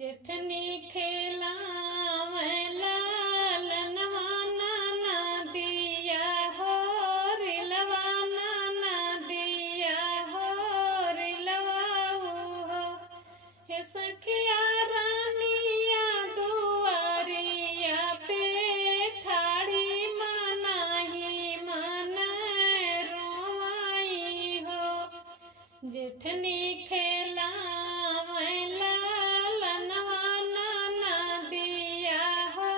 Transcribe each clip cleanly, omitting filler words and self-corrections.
जेठनी खेलावे लालनवा ना दिया हो रिलवा ना दिया हो रिलवा हो हे सखिया रानिया दुआरिया पे ठाड़ी मनाही मन रोवाई हो जेठनी खेलावे लालनवा ना दिया हो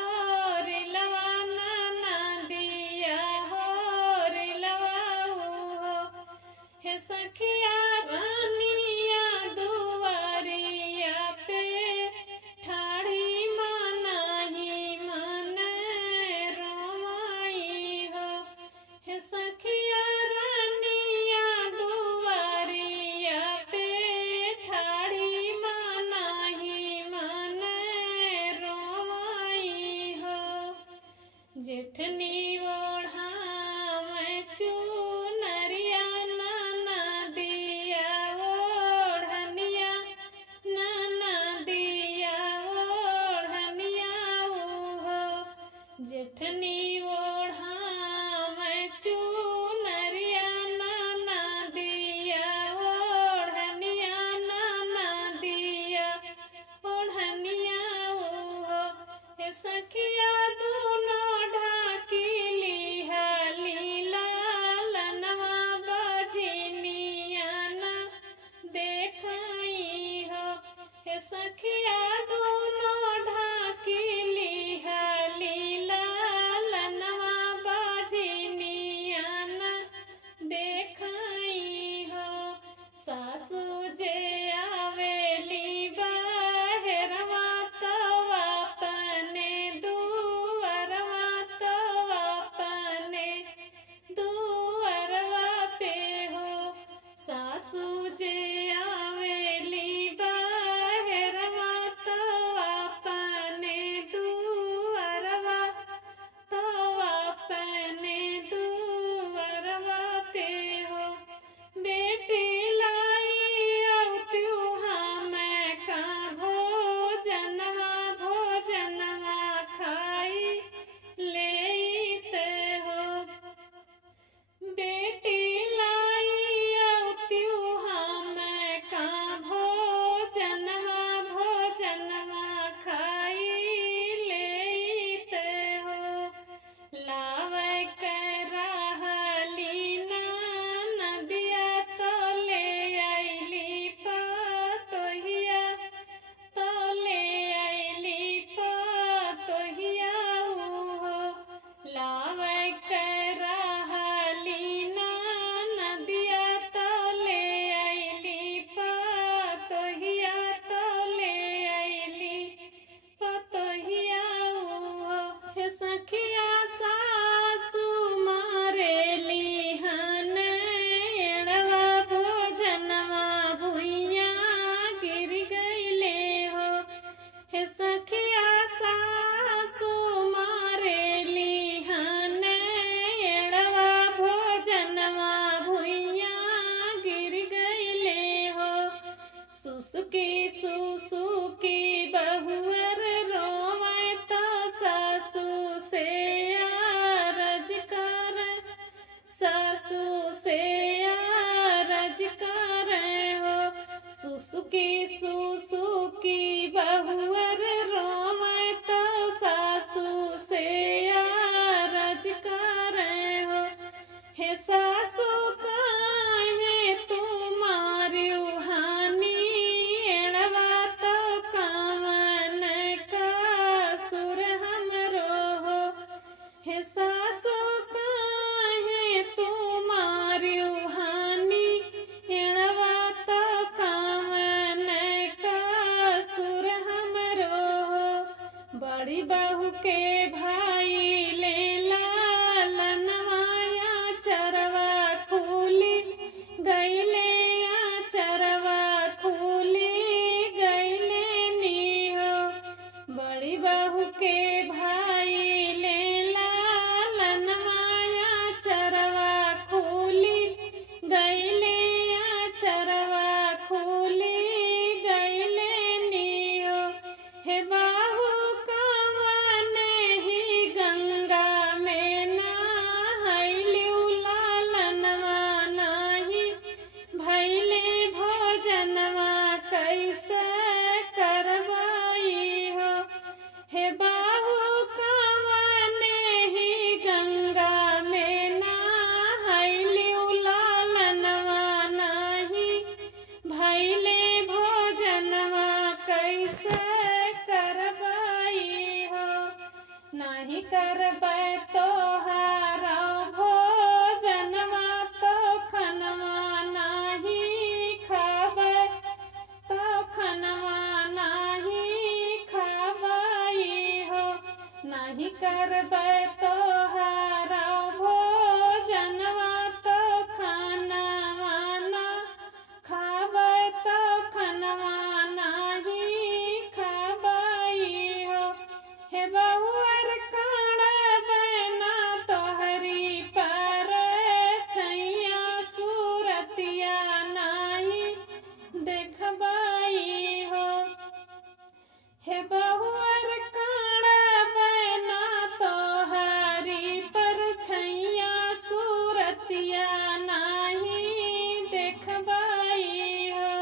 रिलवा ना दिया हो रिलवा हो हे सखिया रानिया दुआरिया पे ठाड़ी मनाही मन रोवाई हो हे सखिया रानिया दुआरिया पे ठाड़ी मनाही मन रोवाई हो जेठनी ओढ़ावे चुनरिया ना दिया ओढ़निया ना दिया ओढ़निया हो जेठनी ओढ़ावे चुनरिया ना दिया ओढ़निया ना दिया ओढ़निया हो हे सखिया दोनों ढाकी लिहा लीला लनवा बजनिया ना देखाई हो हे सखिया दोनों ढाकी लिहा लीला लनवा बजनिया ना देखाई हो सासू जे आवेली बाहरवा तो अपने दुअरवा तो अपने दुअरवा पे हो सासू जे आवेली बाहरवा तो अपने दुअरवा तो अपने दुअरवा पे हो बेटी लाई औत्युहा मैं का भोजनवा खाई लेते हो बेटी लाई औत्युहा मैं का भोजनवा खाई लेते हो लावे करहली नदिया तो ले आईली पतोहिया तो ले आईली पतोहिया हो लावे करहली नदिया तो ले आईली पतोहिया तो ले आईली पतोहिया हो हे सखिया सासू मारेली हन एड़वा भोजनवा भुइया गिर गईले हो हे सखिया सासू मारेली हन एड़वा भोजनवा भुइया गिर गईले हो सुसुकी बहुअर रोवे तो सासू से आरज कर सासू से आरज कर हो सुसुकी बहुअर रोवे तो सासू से आरज कर हो हे सासू काहे तुम्हारी हानि एड़वा तो कावन का सुर हमरो हो हे सासू काहे तुम्हारी हानि एड़वा तो कावन का सुर हमरो हो बड़ी बहू के भाई ले लालनवाया चरवा खूली गईले चरवा खूली गईले नी हो बड़ी बहू के भाई ले लालनवाया चरवा खूली गईले चरवा खूली गईले नी हो करबै तोहारा भोजनवा तो खनवा नाही खाबै तो खनवा नाही खाबै हो नहीं करबै तोहारा भोजनवा तो खनवा ना खाबै तो खनवा नाही खाबै हो हे बहुअर काढ़बै ना तोहरी पर छैया सूरतिया नाही देखबै हो हे बहुअर काढ़बै ना तोहरी पर छैया सूरतिया नाही देखबै हो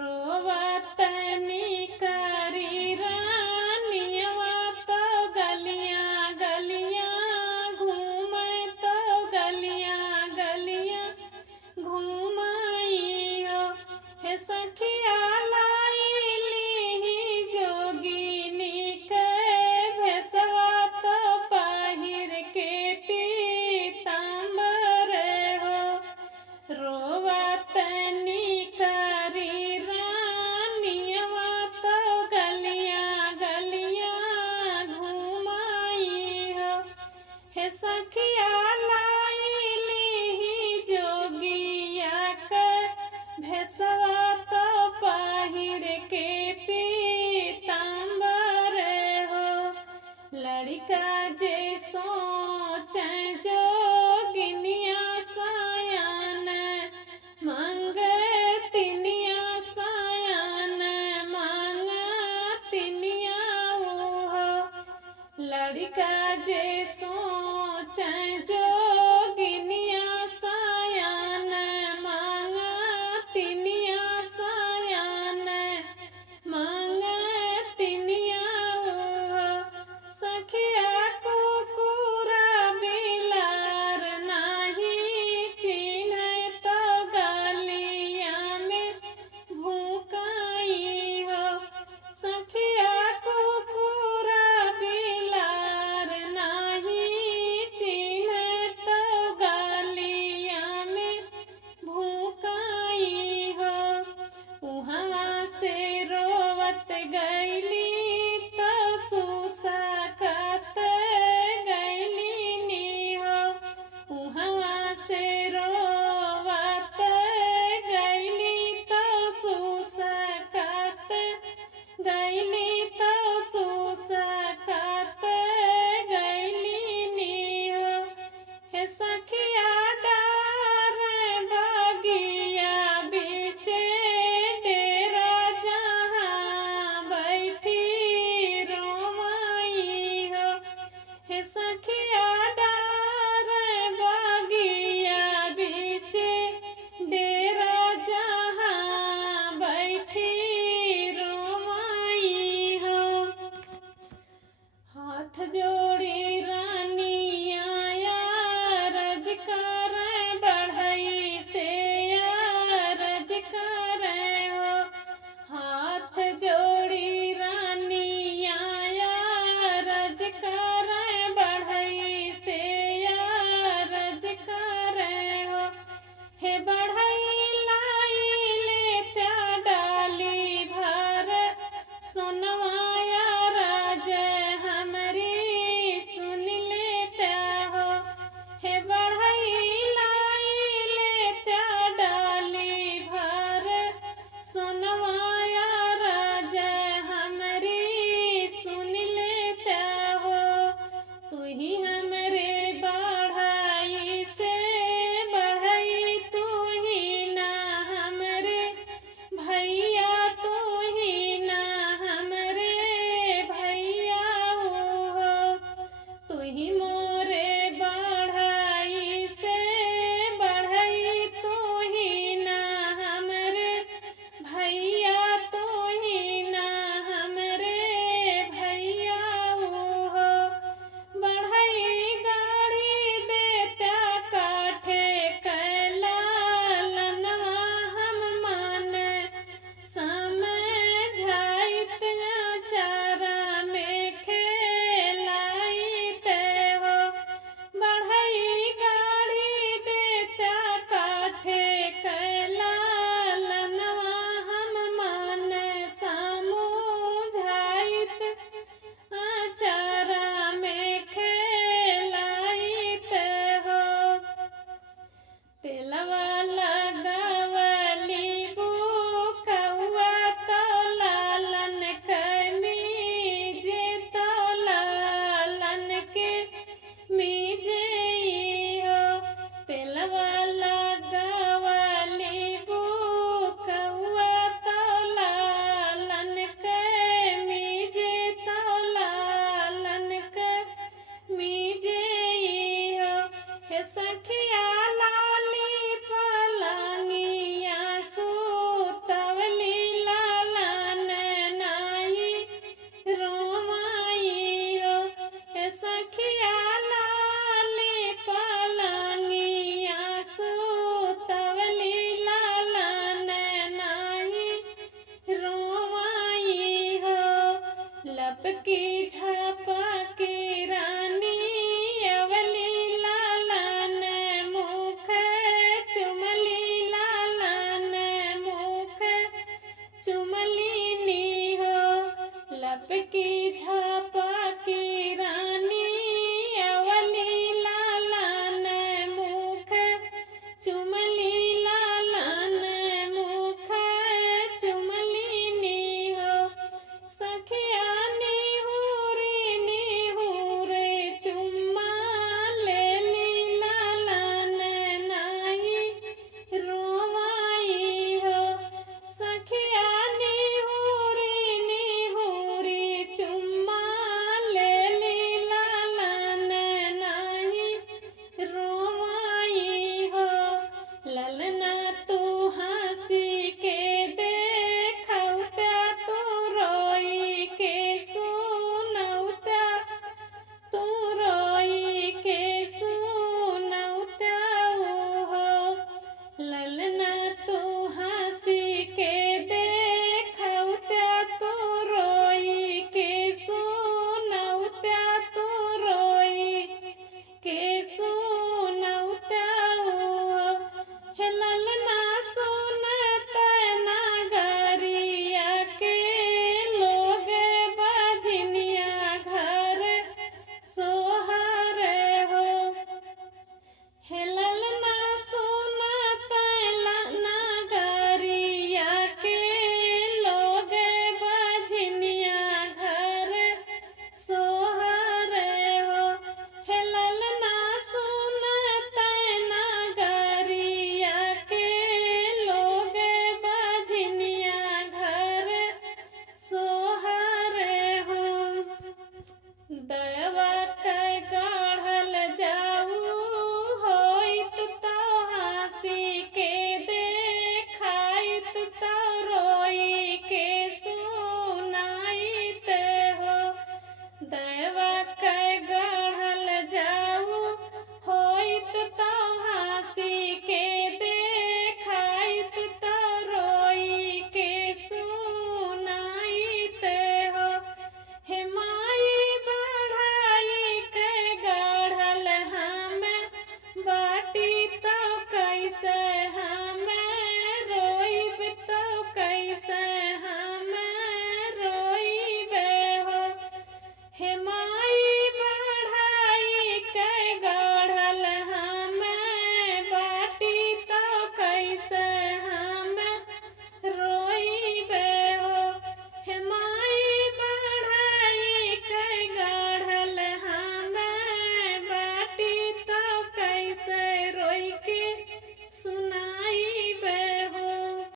रोवत निकरी रानियवा तो गलियां गलियां घूमै तो गलियां गलियां घूमै हो हे सखिया लाइली जोगिनी के भेसवा तो पहिर के पीताम्बर हो रोवत निकरी रानियवा तो गलियां गलियां घूमै हो हे सखिया लाइली जोगिया के भेसवा तो पहिर के पीताम्बर हो लड़का जे सोचे जोगिनिया सायन मांगतिनिया सायन मांगतिनिया हो लड़का जे सोचे जोगिनिया सायन मांगतिनिया सायन मांगतिनिया हो सखिया कुकुरा बिलार नाही चिन्है तो गलिया में भूकाई हो सखिया कुकुरा बिलार नाही चिन्है तो गलिया में भूकाई हो उहाँ से रोवत गैली तो सुसकत गैली नी हो उहाँ से रोवत गैली तो सुसकत गैली तो सुसकत गैली नी हो हे सखिया डार बगिया बीचे डेरा जहाँ बैठी रोमाई हो हे सखिया डार बगिया बीचे डेरा जहाँ बैठी रोमाई हो हाथ जोड़ी रानिया रज कर बढ़ई से रज कर हो हाथ जोड़ी रानिया रज कर बढ़ई से रज कर हो हे बढ़ई लाई लेत्या डाली भर सुनवाया राज हमरी सुन लेत्या हो हे बढ़ई लाई लेत्या डाली भर सुनवाया राज हमरी सुन लेत्या हो तू ही हमरे बढ़ई से बढ़ई तू ही ना हमरे भैया तू ही ना हमरे लपकी झापा के रानी अवली लालन मुख चुमली लालन मुख चुमली नी हो लपकी